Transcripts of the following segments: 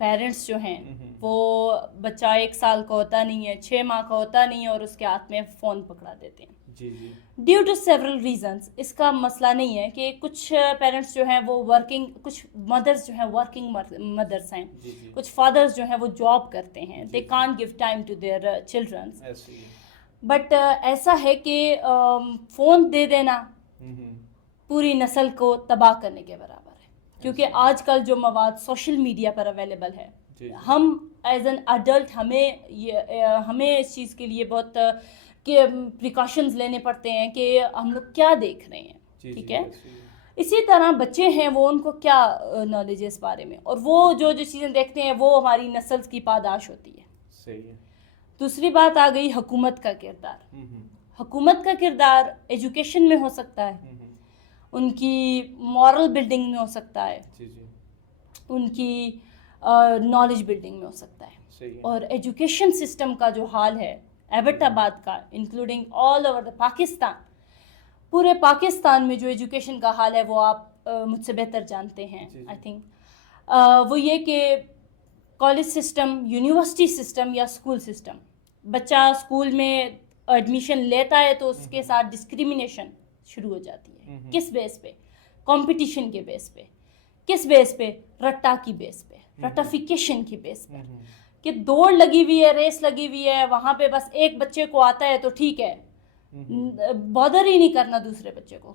Parents جو ہیں وہ بچہ 1 سال کا ہوتا نہیں ہے، 6 ماہ کا ہوتا نہیں ہے اور اس کے ہاتھ میں فون پکڑا دیتے ہیں ڈیو ٹو سیورل ریزنس. اس کا مسئلہ نہیں ہے کہ کچھ پیرنٹس جو ہیں وہ ورکنگ، کچھ مدرس جو ہیں ورکنگ مدرس ہیں، کچھ فادرس جو ہیں وہ جاب کرتے ہیں، they can't give time to their childrens. But ایسا ہے کہ فون دے دینا پوری نسل کو تباہ کرنے کے برابر ہے، کیونکہ آج کل جو مواد سوشل میڈیا پر اویلیبل ہے، ہم ایز این ایڈلٹ ہمیں اس چیز کے لیے بہت پریکاشنز لینے پڑتے ہیں کہ ہم لوگ کیا دیکھ رہے ہیں. ٹھیک ہے، اسی طرح بچے ہیں وہ ان کو کیا نالج ہے اس بارے میں، اور وہ جو چیزیں دیکھتے ہیں وہ ہماری نسل کی پاداش ہوتی ہے. صحیح ہے. دوسری بات آ گئی حکومت کا کردار. حکومت کا کردار ایجوکیشن میں ہو سکتا ہے، ان کی مورل بلڈنگ میں ہو سکتا ہے، ان کی نالج بلڈنگ میں ہو سکتا ہے. اور ایجوکیشن سسٹم کا جو حال ہے ایبٹ آباد کا، including all over the Pakistan, پورے پاکستان میں جو ایجوکیشن کا حال ہے وہ آپ مجھ سے بہتر جانتے ہیں. آئی تھنک وہ یہ کہ کالج سسٹم، یونیورسٹی سسٹم یا اسکول سسٹم، بچہ اسکول میں ایڈمیشن لیتا ہے تو اس کے ساتھ ڈسکریمنیشن شروع ہو جاتی ہے. کس بیس پہ؟ کمپٹیشن کے بیس پہ. کس بیس پہ؟ رٹا کی بیس پہ، رٹافیکیشن کی بیس پہ، کہ دوڑ لگی ہوئی ہے، ریس لگی ہوئی ہے، وہاں پہ بس ایک بچے کو آتا ہے تو ٹھیک ہے، بادر ہی نہیں کرنا دوسرے بچے کو.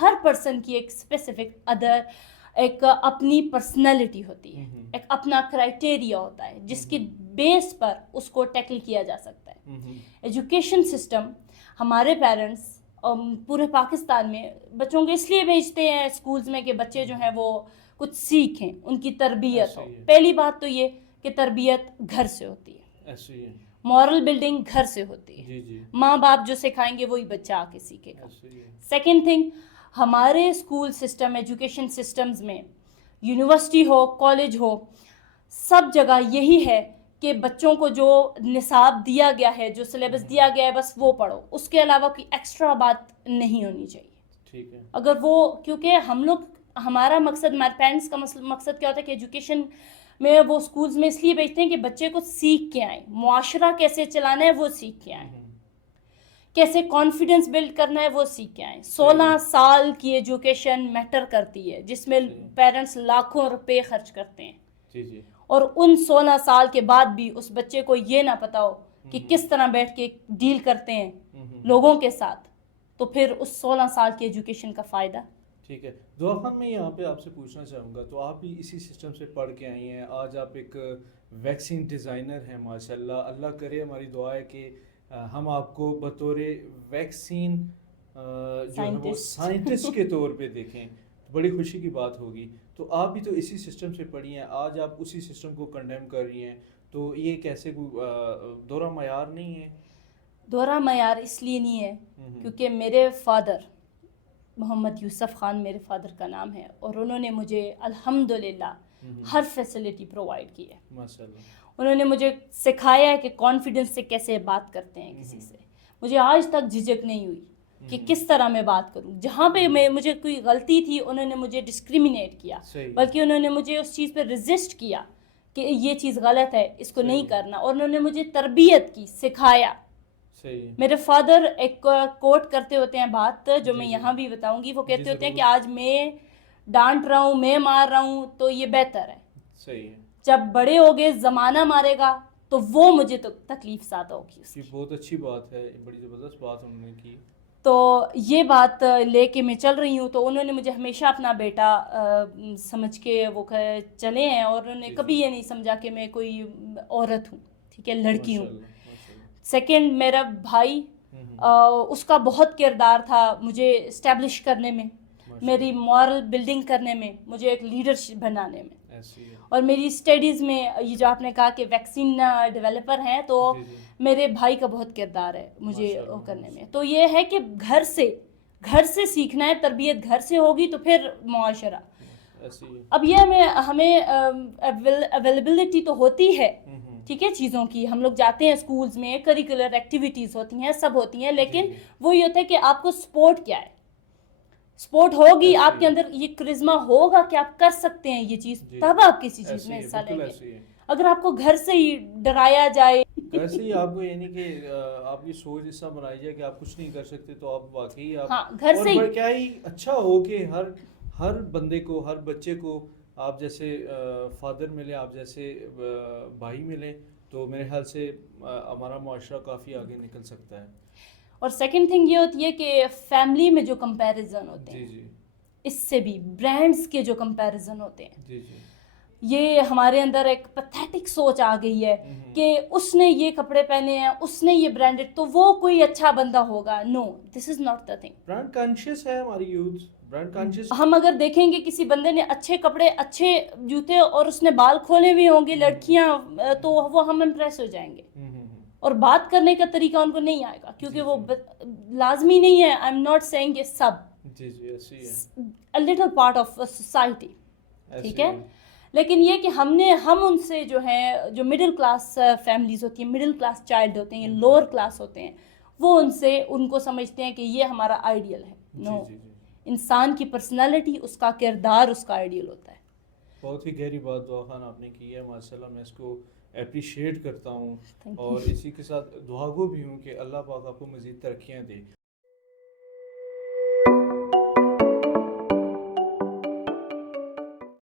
ہر پرسن کی ایک اسپیسیفک ادر ایک اپنی پرسنالٹی ہوتی ہے، ایک اپنا کرائٹیریا ہوتا ہے جس کی بیس پر اس کو ٹیکل کیا جا سکتا ہے. ایجوکیشن سسٹم، ہمارے پیرنٹس پورے پاکستان میں بچوں کو اس لیے بھیجتے ہیں اسکولز میں کہ بچے جو ہیں وہ کچھ سیکھیں، ان کی تربیت ہو. پہلی بات تو یہ کہ تربیت گھر سے ہوتی ہے، مورل بلڈنگ گھر سے ہوتی ہے. ماں باپ جو سکھائیں گے وہی بچہ آ کے سیکھے گا. سیکنڈ تھنگ، ہمارے اسکول سسٹم، ایجوکیشن سسٹمز میں، یونیورسٹی ہو، کالج ہو، سب جگہ یہی ہے کہ بچوں کو جو نصاب دیا گیا ہے، جو سلیبس دیا گیا ہے، بس وہ پڑھو، اس کے علاوہ کوئی ایکسٹرا بات نہیں ہونی چاہیے. ٹھیک ہے. اگر وہ، کیونکہ ہم لوگ، ہمارا مقصد، ہمارے پیرنٹس کا مقصد کیا ہوتا ہے کہ ایجوکیشن میں وہ اسکولز میں اس لیے بھیجتے ہیں کہ بچے کو سیکھ کے آئیں، معاشرہ کیسے چلانا ہے وہ سیکھ کے آئیں، کیسے کانفیڈنس بلڈ کرنا ہے وہ سیکھ کے آئیں. 16 سال کی ایجوکیشن میٹر کرتی ہے، جس میں پیرنٹس لاکھوں روپے خرچ کرتے ہیں، اور ان 16 سال کے بعد بھی اس بچے کو یہ نہ پتا ہو کہ کس طرح بیٹھ کے ڈیل کرتے ہیں لوگوں کے ساتھ، تو پھر اس 16 سال کی ایجوکیشن کا فائدہ. ٹھیک ہے. دعا خان، میں یہاں پہ آپ سے پوچھنا چاہوں گا، تو آپ بھی اسی سسٹم سے پڑھ کے آئی ہیں، آج آپ ایک ویکسین ڈیزائنر ہیں ماشاء اللہ. اللہ کرے، ہماری دعا ہے کہ ہم آپ کو بطور ویکسین جو ہے وہ سائنٹسٹ کے طور پہ دیکھیں، بڑی خوشی کی بات ہوگی. تو آپ بھی تو اسی سسٹم سے پڑھی ہیں، آج آپ اسی سسٹم کو کنڈیم کر رہی ہیں، تو یہ کیسے دورہ معیار نہیں ہے؟ دورہ معیار اس لیے نہیں ہے کیونکہ میرے فادر محمد یوسف خان میرے فادر کا نام ہے، اور انہوں نے مجھے الحمدللہ ہر فیسلٹی پرووائڈ کی ہے. انہوں نے مجھے سکھایا ہے کہ کانفیڈنس سے کیسے بات کرتے ہیں کسی سے. مجھے آج تک جھجک نہیں ہوئی کہ کس طرح میں بات کروں. جہاں پہ مجھے کوئی غلطی تھی انہوں نے مجھے ڈسکریمنیٹ کیا، بلکہ انہوں نے مجھے اس چیز پہ ریزسٹ کیا کہ یہ چیز غلط ہے، اس کو نہیں کرنا، اور انہوں نے مجھے تربیت کی، سکھایا. میرے فادر ایک کوٹ کرتے ہوتے ہیں بات، جو میں یہاں بھی بتاؤں گی. وہ کہتے ہوتے ہیں کہ آج میں ڈانٹ رہا ہوں، میں مار رہا ہوں تو یہ بہتر ہے، جب بڑے ہوگے زمانہ مارے گا تو وہ مجھے تو تکلیف زیادہ ہوگی. بہت اچھی بات ہے، بڑی زبردست بات انہوں نے کی. تو یہ بات لے کے میں چل رہی ہوں. تو انہوں نے مجھے ہمیشہ اپنا بیٹا سمجھ کے وہ چلے ہیں، اور انہوں نے کبھی یہ نہیں سمجھا کہ میں کوئی عورت ہوں، ٹھیک ہے، لڑکی ہوں. سیکنڈ، میرا بھائی، اس کا بہت کردار تھا مجھے اسٹیبلش کرنے میں، میری مورل بلڈنگ کرنے میں، مجھے ایک لیڈرشپ بنانے میں. اور میری اسٹڈیز میں یہ جو آپ نے کہا کہ ویکسین ڈیولپر ہیں، تو میرے بھائی کا بہت کردار ہے مجھے وہ کرنے میں. تو یہ ہے کہ گھر سے سیکھنا ہے، تربیت گھر سے ہوگی تو پھر معاشرہ. اب یہ ہمیں اویلیبلٹی تو ہوتی ہے، ٹھیک ہے، چیزوں کی. ہم لوگ جاتے ہیں اسکولز میں، کریکولر ایکٹیویٹیز ہوتی ہیں، سب ہوتی ہیں، لیکن وہ یہ ہوتا ہے کہ آپ کو سپورٹ کیا ہے. سپورٹ ہوگی ایسے آپ کے ہی اندر یہ کرزما ہوگا کہ آپ کر سکتے ہیں یہ چیز, جی تب آپ کسی چیز ایسے میں ہی حصہ لیں بالکل گے. ایسے ہی ہے. اگر آپ کو گھر سے ہی ڈرایا جائے, گھر سے ہی آپ کو یعنی کہ آپ کی سوچ اس طرح بنائی جائے کہ آپ کچھ نہیں کر سکتے, تو آپ واقعی آپ ہاں گھر اور سے ہی, کیا ہی اچھا ہو کہ ہر بندے کو, ہر بچے کو آپ جیسے فادر ملے, آپ جیسے بھائی ملے, تو میرے خیال سے ہمارا معاشرہ کافی آگے نکل سکتا ہے. اور سیکنڈ تھنگ یہ ہوتی ہے کہ فیملی میں جو کمپیریزن ہوتے جی ہیں, جی اس سے بھی برانڈس کے جو کمپیریزن ہوتے ہیں, جی جی یہ ہمارے اندر ایک پیتھیٹک سوچ آ گئی ہے کہ اس نے یہ کپڑے پہنے ہیں, اس نے یہ برانڈڈ, تو وہ کوئی اچھا بندہ ہوگا. No, this is not the thing. Brand conscious ہے ہماری یوتھ, برانڈ کانشیس. ہم اگر دیکھیں گے کسی بندے نے اچھے کپڑے, اچھے جوتے اور اس نے بال کھولے ہوئے ہوں گے, لڑکیاں, تو وہ ہم امپریس ہو جائیں گے, اور بات کرنے کا طریقہ ان کو نہیں آئے گا, کیونکہ وہ لازمی نہیں ہے. آئی ایم ناٹ سیئنگ کہ سب, جی جی ایسے ہی ہے, a little part of a society, ٹھیک ہے. لیکن یہ کہ ہم ان سے جو ہے, جو مڈل کلاس فیملیز ہوتی ہیں, مڈل کلاس چائلڈ ہوتے ہیں, لوور کلاس ہوتے ہیں, وہ ان کو سمجھتے ہیں کہ یہ ہمارا آئیڈیل ہے. نو, انسان کی پرسنالٹی, اس کا کردار اس کا آئیڈیل ہوتا ہے. بہت ہی گہری بات دعا خان آپ نے کی ہے, ماشاء اللہ, میں اس کو اپریشیٹ کرتا ہوں, اور اسی کے ساتھ دعا گو بھی ہوں کہ اللہ پاک آپ کو مزید ترقیاں دے.